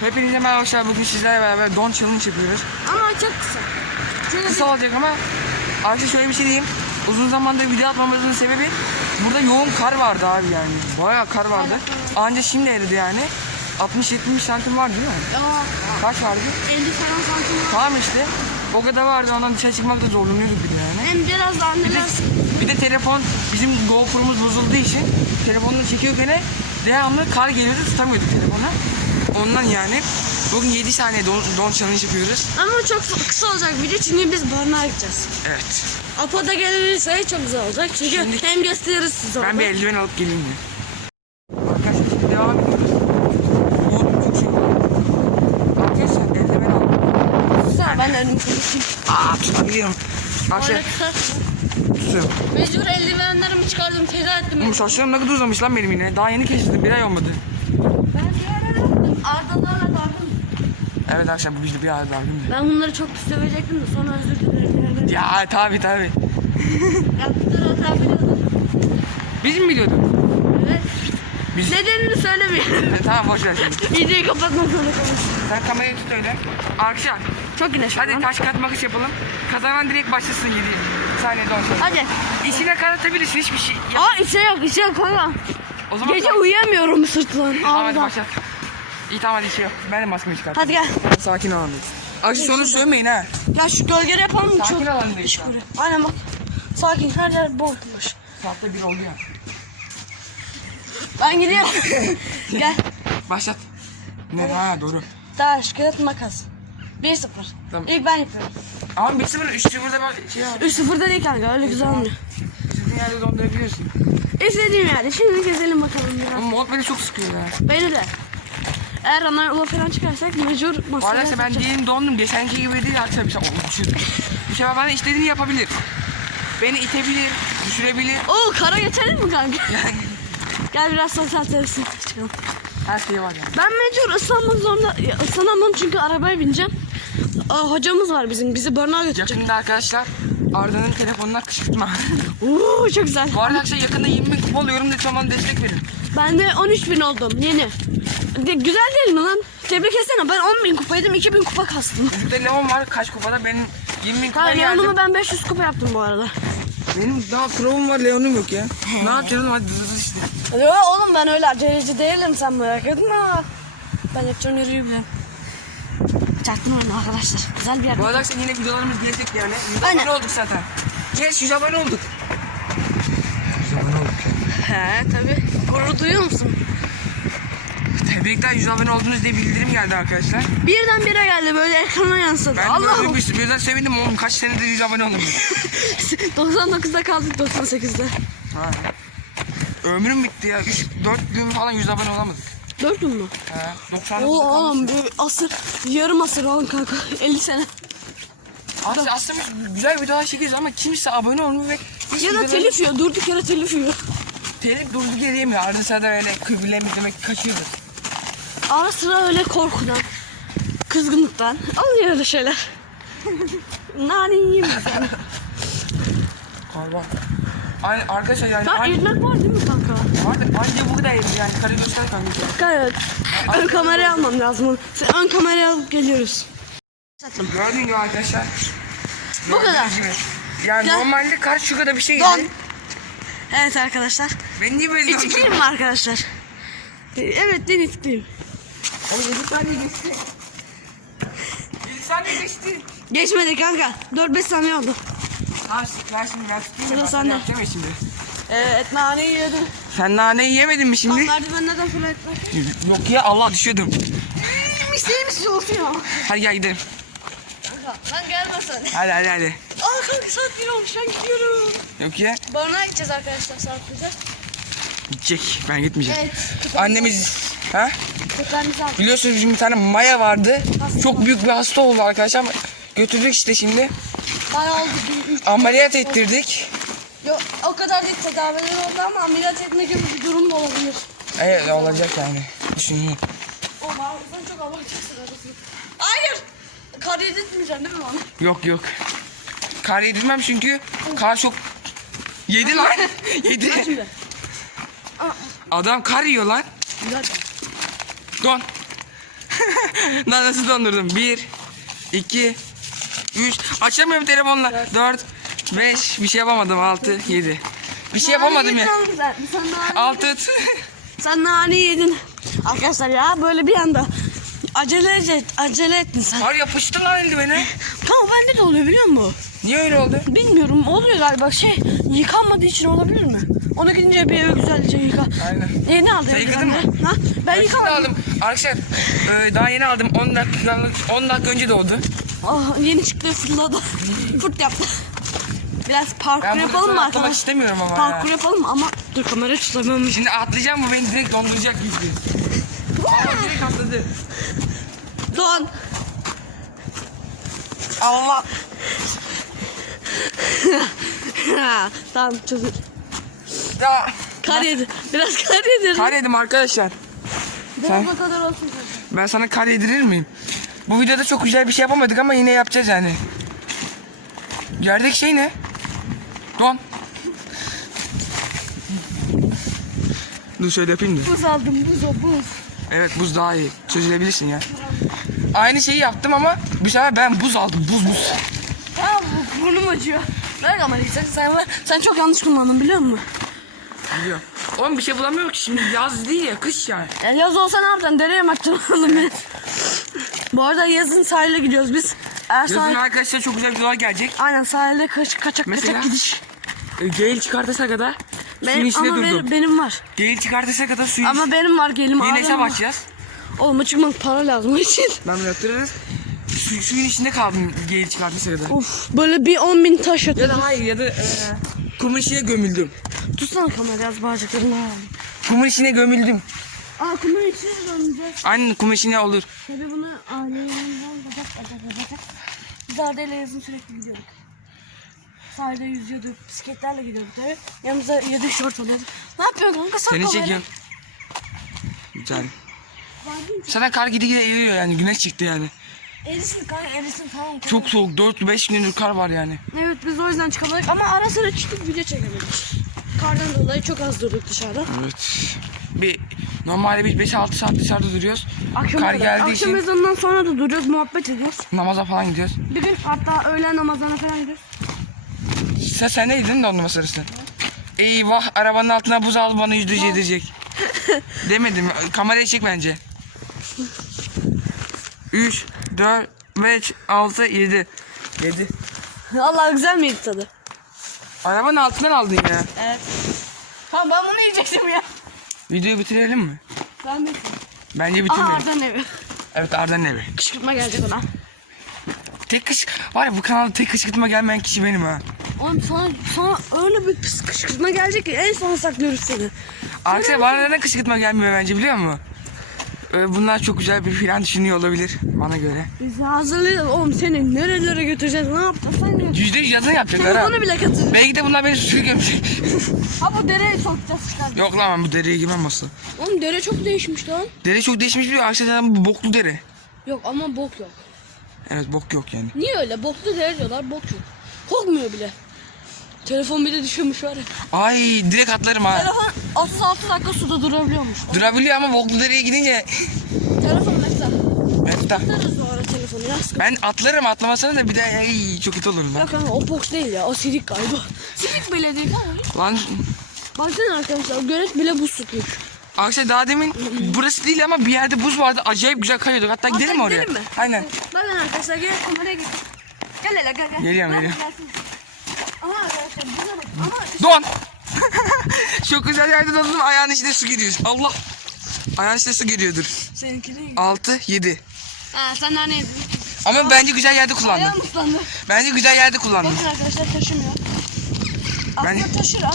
Hepinize merhaba arkadaşlar. Bugün sizlerle beraber don challenge yapıyoruz. Ama çok kısa. Şöyle Kısa olacak ama artık şöyle bir şey diyeyim. Uzun zamandır video atmamızın sebebi burada yoğun kar vardı abi yani. Bayağı kar vardı. Anca şimdi eridi yani. 60-70 santim var değil mi? bir... Ya, Kaç vardı? 50 falan santim var. Tamam işte. O kadar vardı ondan dışarı çıkmakta zorlanıyorduk bir de yani. Hem biraz da anneler... Bir de telefon bizim GoPro'muz bozulduğu için telefonunu çekiyorken devamlı kar geliyordu tutamıyorduk telefonu. Ondan yani bugün 7 saniye don, don challenge yapıyoruz. Ama çok kısa olacak video çünkü biz barınağa gideceğiz. Evet. Apo'da gelirse çok güzel olacak çünkü Şimdi- hem gösteririz size Ben orada. bir eldiven alıp geleyim mi? Arkadaşlar şimdi devam ediyoruz. Bu çok şey. Arkadaşlar eldiven aldım. Kısa ben de önümü konuşayım. Aa tutabiliyorum. Arkadaşlar tutuyorum. Mecbur eldivenlerimi çıkardım feda ettim. Oğlum saçlarım ne kadar uzamış lan benim yine. Daha yeni kestirdim bir ay olmadı. Ben bir ara yaptım. Ardalarla daldım. Evet arkadaşlar bu video bir ay dalgın. Ben bunları çok sövecektim de sonra özür dilerim. Ya tabi tabi. Yaptıkları hata. Biz mi biliyorduk? Evet. Biz- Nedenini söylemiyorum. E, tamam boş ver şimdi. Videoyu kapatmak zorunda. Sen kamerayı tut öyle. Arkadaşlar Çok güneş var hadi taş kağıt makas yapalım. Kazanan direkt başlasın 7 saniyede olsun. Hadi. İçine kanatabilirsin hiçbir şey. Aa işe yok işe yok kanka. O zaman Gece uyuyamıyorum sırtlan. Tamam hadi başla. İyi tamam hadi şey yok. Ben de maskemi çıkarttım. Hadi gel. Sakin ol Ahmet. Sonra sövmeyin ha. Ya şu gölgede yapalım mı? Sakin Çok. ol Ahmet. İş buraya. Aynen bak. Sakin her yer boş. Saatte bir oldu ya. Ben gidiyorum. gel. Başlat. Ne ha doğru. Taş, kağıt, makas. 1-0. Tamam. İlk ben yapıyorum. Ama bir sıfır üç sıfırda ben şey var. 3-0 değil kanka öyle güzel olmuyor. Sizin yerde dondurabiliyorsun. İstediğim yerde. Şimdi gezelim bakalım biraz. Ama mod beni çok sıkıyor ya. Beni de. Eğer yola falan çıkarsak mecbur masaya Arkadaşlar ben diyelim dondum. Geçenki gibi değil arkadaşlar bir şey düşürdüm. Bir şey var bana istediğini yapabilir. Beni itebilir, düşürebilir. Oo kara geçelim mi kanka? Yani Gel biraz sosyal tesisine çıkalım. her şey var yani. Ben mecbur ıslanmak zorunda, ya, ıslanamam çünkü arabaya bineceğim. Aa, hocamız var bizim, bizi barınağa götürecek. Yakında arkadaşlar Arda'nın telefonuna kışkırtma. Oo, çok güzel. Bu arada arkadaşlar yakında 20 bin kupa oluyorum lütfen bana destek verin. Ben de 13 bin oldum yeni. De, güzel değil mi lan? Tebrik etsene ben 10 bin kupaydım 2 bin kupa kastım. Bizde Leon var kaç kupada benim 20 bin kupa Ha, geldim. Leon'umu ben 500 kupa yaptım bu arada. Benim daha Chrome'um var Leon'um yok ya. ne yapacaksın hadi hızlı işte. Yo oğlum ben öyle aceleci değilim sen merak etme. Ben yapacağım yürüyü bile. Çaktım önüne arkadaşlar. Güzel bir yer. Bu arada arkadaşlar yine videolarımız gelecek yani. 100 Aynen. abone olduk zaten. Yes 100 abone olduk. 100 abone olduk ya. He tabi. Gurur duyuyor musun? Tebrikler 100 abone oldunuz diye bildirim geldi arkadaşlar. Birden bire geldi böyle ekrana yansıdı. Ben de Allah böyle duymuştum. O yüzden sevindim oğlum kaç senedir 100 abone oldum. 99'da kaldık 98'de. ha. Ömrüm bitti ya. 3 4 gün falan 100 abone olamadık. 4 gün mü? He. 90 Oo oğlum bir asır, yarım asır oğlum kanka. 50 sene. Aslında, aslında güzel videolar çekiyoruz ama kimse abone olmuyor ve Ya da telif yiyor, durduk yere telif yiyor. Telif durduk yere yemiyor. Arada sırada öyle kıvırlayamıyor demek kaçıyoruz. Ara sıra öyle korkudan, kızgınlıktan oluyor öyle şeyler. Nane yiyeyim yani. Galiba. Ay, arkadaşlar yani Ya an- evler var değil mi kanka? Hadi anca buradayız yani. Karı göster kanka. Evet. Ön kamerayı almam lazım. onu. Sen ön kamerayı alıp geliyoruz. Gördüğün gibi arkadaşlar. Bu kadar. Gibi. Yani Gel. normalde kaç şu kadar bir şey Don. geldi. Evet arkadaşlar. Ben niye böyle İtikliyim mi arkadaşlar? Evet ben itikliyim. O 7 saniye geçti. 7 saniye geçti. Geçmedi kanka. 4-5 saniye oldu. Ha ver şimdi ben tutayım Sıra sende. Yapacağım ya şimdi. Evet nane yedim. Sen nane yiyemedin mi şimdi? Merdivenlerden fırlattı. Yok ya Allah düşüyordum. İsteğimiz olsun ya. Hadi gel gidelim. Lan gelmesen. Hadi hadi hadi. Aa kanka saat 1 olmuş ben gidiyorum. Yok ya. Barınağa gideceğiz arkadaşlar saat 1'de. Gidecek. Ben gitmeyeceğim. Evet. Annemiz ha? Aldık. Biliyorsunuz bizim bir tane Maya vardı. Çok büyük bir hasta oldu arkadaşlar. Götürdük işte şimdi. Oldu. Bir, üç. Ameliyat ettirdik. Yok o kadar değil tedavileri oldu ama ameliyat etme gibi bir durum da olabilir. Evet olacak yani. Düşünün. O sen çok abartıyorsun arasını. Hayır. Kar yedirtmeyeceksin değil mi bana? Yok yok. Kar yedirmem çünkü kar çok... Yedi lan. Yedi. Adam kar yiyor lan. Güzel. Don. Lan nasıl dondurdum? 1 2 3 Açamıyorum telefonla. 4 5 bir şey yapamadım. 6 7 Bir şey yapamadım ya. Sen, sen, nane, 6 sen nane yedin. Arkadaşlar ya böyle bir anda acele, et- acele ettin sen. Var yapıştı lan eldivene. Tamam bende de oluyor biliyor musun? Niye öyle oldu? Bilmiyorum oluyor galiba şey yıkanmadığı için olabilir mi? Ona gidince bir güzelce yıka. Aynen. Yeni aldım. Sen yıkadın mı? Ha? Ben Şimdi yıkamadım. aldım. Arkadaşlar e, daha yeni aldım. 10 dakika 10 dakika önce doğdu. Ah, yeni çıktı fırladı. Fırt yaptı. Biraz parkur Ben yapalım mı arkadaşlar? istemiyorum ama. Parkur ya. yapalım ama dur kamera tutamıyorum. Şimdi atlayacağım bu beni direkt donduracak gibi. Aa direkt atladı. Don. Allah. tamam çözür. Ya. Kar yedi. Biraz kar yedi. Kar yedim arkadaşlar. Biraz o kadar olsun. Ben sana kar yedirir miyim? Bu videoda çok güzel bir şey yapamadık ama yine yapacağız yani. Yerdeki şey ne? Don. Dur şöyle yapayım da. Buz aldım buz o buz. Evet buz daha iyi. Çözülebilirsin ya. Aynı şeyi yaptım ama bu sefer ben buz aldım. Buz buz. Tamam bu burnum acıyor. Ver kamerayı sen, sen, sen çok yanlış kullandın biliyor musun? Biliyorum. Oğlum bir şey bulamıyorum ki şimdi yaz değil ya kış yani. Ya yaz olsa ne yapacaksın? Dereye mi atacaksın oğlum beni? Bu arada yazın sahile gidiyoruz biz. Eğer Yazın sahil... arkadaşlar çok güzel videolar gelecek. Aynen sahilde kaç, kaçak Mesela? kaçak gidiş. E, Gale çıkartırsa kadar suyun Benim, içinde ama durdum. benim, benim var. Gale çıkartırsa kadar suyun Ama benim var gelim. Adem hesap var. açacağız. Oğlum çıkmak para lazım için. Lan yatırırız. Su, suyun içinde kaldım Gale çıkartırsa kadar. Of böyle bir 10 bin taş Ya atıyor. da hayır ya da e, kumun içine gömüldüm. Tutsana kamerayı az bağcıklarını. Kumun içine gömüldüm. Aa kumun içine döneceğiz. Aynen kumun içine olur. Tabii bunu ailemizden bacak bacak bacak. Biz Arda'yla yazın sürekli gidiyorduk. Sahilde yüzüyorduk, bisikletlerle gidiyorduk tabii. Yanımızda yedi şort oluyordu. Ne yapıyorsun kanka sen Seni çekiyorum. Güzel. Sana kar gidi gidi eriyor yani güneş çıktı yani. Erisin kanka erisin tamam. Çok soğuk 4-5 gündür kar var yani. Evet biz o yüzden çıkamadık ama ara sıra çıktık video çekemedik. Kardan dolayı çok az durduk dışarıda. Evet. Bir normalde biz 5-6 saat dışarıda duruyoruz. Akşam kar kadar. geldiği Akşam için ezanından sonra da duruyoruz, muhabbet ediyoruz. namaza falan gidiyoruz. Bir gün hatta öğlen namazlarına falan gidiyoruz. Sen sen neydin dondurma sarısı? Eyvah arabanın altına buz al bana yüzde yedirecek. Demedim kamerayı çek bence. 3, 4, 5, 6, 7. 7. Allah güzel miydi tadı? Arabanın altından aldın ya. Evet. Tamam ben bunu yiyecektim ya. Videoyu bitirelim mi? Ben bir... Bence bitirmeyelim. Arda'nın evi. Evet Arda'nın evi. Kışkırtma gelecek ona. Tek kış var ya bu kanalda tek kışkırtma gelmeyen kişi benim ha. Oğlum sana, sana öyle bir pis kışkırtma gelecek ki en son saklıyoruz seni. Arkadaşlar bana neden kışkırtma gelmiyor bence biliyor musun? Ee, Bunlar çok güzel bir plan düşünüyor olabilir bana göre. Biz hazırlıyoruz oğlum seni nerelere götüreceğiz ne ne? Yüzde yüz yazın yapacaklar ha. Telefonu bile katır. Belki de bunlar beni suyu gömecek. Ha bu dereye sokacağız çıkar. Yok lan ben bu dereye girmem asla. Oğlum dere çok değişmiş lan. Dere çok değişmiş bir arkadaşlar bu boklu dere. Yok ama bok yok. Evet bok yok yani. Niye öyle? Boklu dere diyorlar bok yok. Kokmuyor bile. Telefon bile düşüyormuş var ya. Ay direkt atlarım ha. Telefon 36 dakika suda durabiliyormuş. Durabiliyor ama boklu dereye gidince Telefon mesela. Ya. sıkıntı Ben atlarım atlamasına da bir de ay, çok kötü olurum ben. Yok ama o box değil ya. O silik galiba. silik bile değil ama. Lan Baksana arkadaşlar gölet bile buz tutmuş. arkadaşlar daha demin burası değil ama bir yerde buz vardı acayip güzel kayıyorduk. Hatta gidelim mi oraya? gidelim mi? Aynen. Bakın arkadaşlar gel kameraya gel. Gel hele gel gel. Geliyorum, Gel, geliyorum. gel. Ama arkadaşlar buna bak. Ama Don. çok güzel yerde dondum ayağın içinde su gidiyor. Allah. Ayağın içinde su gidiyordur. seninkine gel. 6 7. Ha sen ne yedin? Ama bence güzel yerde kullandın. Ayağım ıslandı. Bence güzel yerde kullandın. Bakın arkadaşlar taşımıyor. Aslında Ben- taşır ama.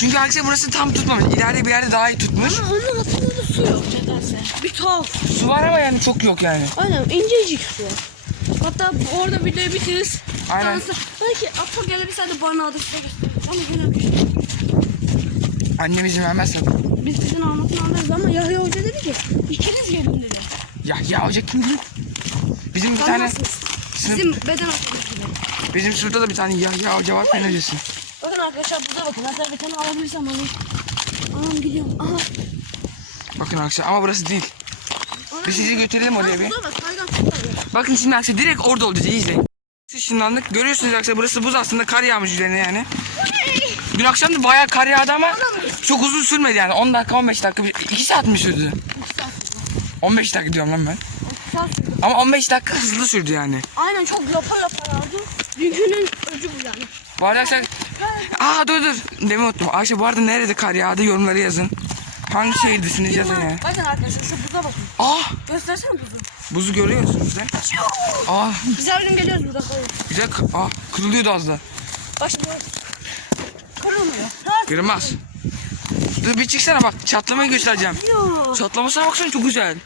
Çünkü arkadaşlar burası tam tutmamış. İleride bir yerde daha iyi tutmuş. Ama onun altında da su yok nedense. Bir tuhaf. Su var ama yani çok yok yani. Aynen incecik su. Hatta orada videoyu bitiririz. Aynen. Dansı- Belki Apo gelebilse de bana adı size gösteririz. Ama gene bir şey. Annem izin vermezse. Biz sizin anlatını anlarız ama Yahya Hoca dedi ki ikiniz gelin dedi. Ya ya hoca kim bilir? Bizim bir tane sınıf, Bizim beden okulu gibi. bizim sınıfta da bir tane ya ya hoca var fen hocası. Bakın arkadaşlar burada bakın. Hatta bir tane alabilirsem alayım. Anam gidiyorum. Aha. Bakın arkadaşlar ama burası değil. Biz sizi götürelim oraya bir. Bakın şimdi arkadaşlar direkt orada olacağız iyi izleyin. Işınlandık. Görüyorsunuz arkadaşlar burası buz aslında kar yağmış üzerine yani. Dün akşam da bayağı kar yağdı ama çok uzun sürmedi yani. 10 dakika 15 dakika 2 saat mi sürdü? 15 dakika diyorum lan ben. Ama 15 dakika hızlı sürdü yani. Aynen çok lapa lapa yağdı. Dünkünün öcü bu yani. Bu arada arkadaşlar... Aa dur dur. Demin unuttum. Ayşe bu arada nerede kar yağdı yorumlara yazın. Hangi şehirdesiniz yazın ya. Bakın arkadaşlar şu buza bakın. Ah Göstersene buzu. buzu görüyorsunuz lan. Ah Biz her gün geliyoruz burada kalıyoruz. güzel. Ah kırılıyordu az da. Bak şimdi kırılmıyor. Kırılmaz. Dur bir çıksana bak çatlamayı göstereceğim. Çatlamasına baksana çok güzel.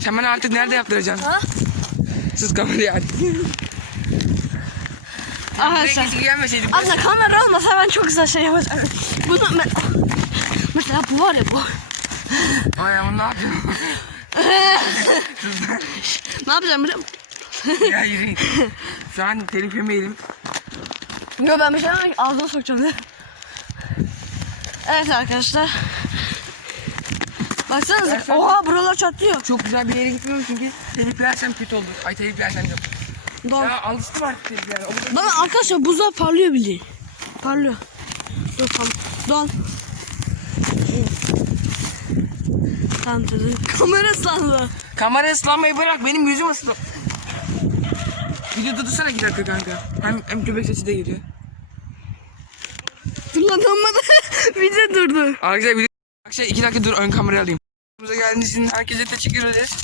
Sen bana artık nerede yaptıracaksın? Ha? Siz kamerayı aç. Arkadaşlar. Rengi gelmeseydik. Abla kamera olmasa ben çok güzel şey yapacağım. Bunu ben... Mesela bu var ya bu. Ay ama ne yapıyorsun? Ne yapacağım biliyor musun? ya yürüyün. Şu an telif yemeyelim. Yok ben bir şey. Ağzıma sokacağım. Evet arkadaşlar. Baksanıza. Gerçekten- Oha buralar çatlıyor. Çok güzel bir yere gitmiyorum çünkü teliflersem kötü olur. Ay teliflersem yok. Don. Ya alıştım artık. O kadar- Bana arkadaşlar buzlar parlıyor bildiğin. Parlıyor. Dur tamam. Don. Tamam dedim. Kamera ıslandı. Kamera ıslanmayı bırak benim yüzüm ıslan. Video tutursana iki dakika kanka. Hem, hem köpek sesi de geliyor. Kullanılmadı. Bize durdu. Arkadaşlar video... Arkadaşlar iki dakika dur ön kamerayı alayım. Bize geldiğiniz için herkese teşekkür ederiz.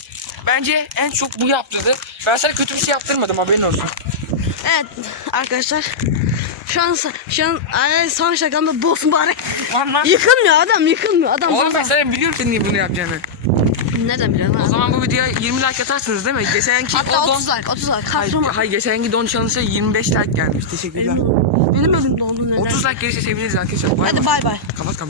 Bence en çok bu yaptırdı. Ben sana kötü bir şey yaptırmadım haberin olsun. Evet arkadaşlar. Şu an şu an ay, son şakamda boss mübarek. Lan lan. Yıkılmıyor adam yıkılmıyor adam. Oğlum ben sana biliyorum senin niye bunu yapacağını. Nereden biliyorsun O zaman bu videoya 20 like atarsınız değil mi? Geçenki Hatta o don... 30 like 30 like. Hayır, Kapsama. hayır geçenki don challenge'a 25 like gelmiş. Teşekkürler. Benim elim doldu neden? 30 like gelirse seviniriz arkadaşlar. Bay Hadi bay bay. Kapat kapat.